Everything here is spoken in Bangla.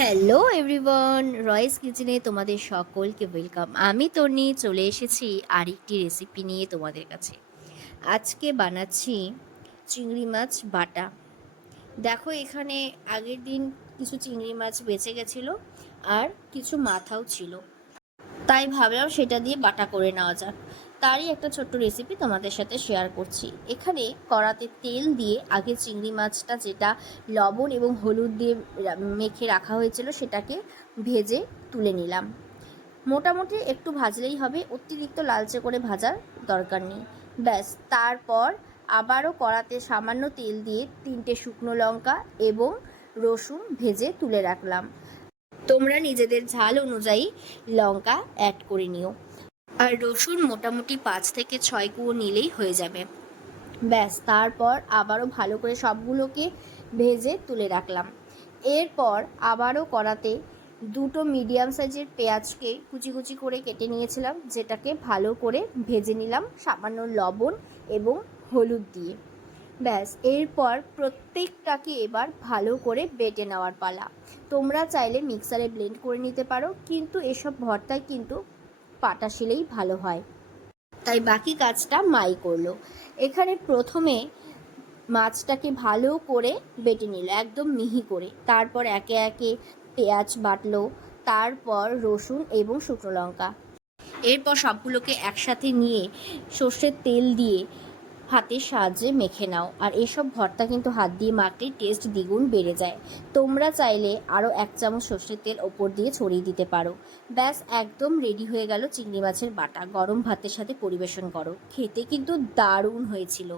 হ্যালো এভরিওয়ান রয়েস কিচেনে তোমাদের সকলকে ওয়েলকাম আমি তন্নি, চলে এসেছি আরেকটি রেসিপি নিয়ে তোমাদের কাছে। আজকে বানাচ্ছি চিংড়ি মাছ বাটা। দেখো, এখানে আগের দিন কিছু চিংড়ি মাছ বেঁচে গেছিল আর কিছু মাথাও ছিল। তাই ভাবলাম সেটা দিয়ে বাটা করে নেওয়া যাক। তারই একটা ছোট্ট রেসিপি তোমাদের সাথে শেয়ার করছি। এখানে কড়াতে তেল দিয়ে আগে চিংড়ি মাছটা যেটা লবণ এবং হলুদ দিয়ে মেখে রাখা হয়েছিল সেটাকে ভেজে তুলে নিলাম। মোটামুটি একটু ভাজলেই হবে, অতিরিক্ত লালচে করে ভাজার দরকার নেই। ব্যাস, তারপর আবারও কড়াতে সামান্য তেল দিয়ে তিনটে শুকনো লঙ্কা এবং রসুন ভেজে তুলে রাখলাম। তোমরা নিজেদের ঝাল অনুযায়ী লঙ্কা অ্যাড করে নিও। আর রসুন মোটামুটি পাঁচ থেকে ছয় কুয়ো নিলেই হয়ে যাবে। ব্যাস, তারপর আবারও ভালো করে সবগুলোকে ভেজে তুলে রাখলাম। এরপর আবারও কড়াতে দুটো মিডিয়াম সাইজের পেঁয়াজকে কুচি কুচি করে কেটে নিয়েছিলাম, যেটাকে ভালো করে ভেজে নিলাম সামান্য লবণ এবং হলুদ দিয়ে। ব্যাস, এরপর প্রত্যেকটাকে এবার ভালো করে বেটে নেওয়ার পালা। তোমরা চাইলে মিক্সারে ব্লেন্ড করে নিতে পারো, কিন্তু এসব ভর্তায় কিন্তু পাটা শিলেই ভালো হয়। তাই বাকি কাজটা মাই করল। এখানে প্রথমে মাছটাকে ভালো করে বেটে নিল, একদম মিহি করে। তারপর একে একে পেঁয়াজ বাটলো, তারপর রসুন এবং শুকনো লঙ্কা। এরপর সবগুলোকে একসাথে নিয়ে সর্ষের তেল দিয়ে হাতের সাহায্যে মেখে নাও। আর এসব ভর্তা কিন্তু হাত দিয়ে মাখলে টেস্ট দ্বিগুণ বেড়ে যায়। তোমরা চাইলে আরও এক চামচ সর্ষের তেল ওপর দিয়ে ছড়িয়ে দিতে পারো। ব্যাস, একদম রেডি হয়ে গেল চিংড়ি মাছের বাটা। গরম ভাতের সাথে পরিবেশন করো। খেতে কিন্তু দারুণ হয়েছিল।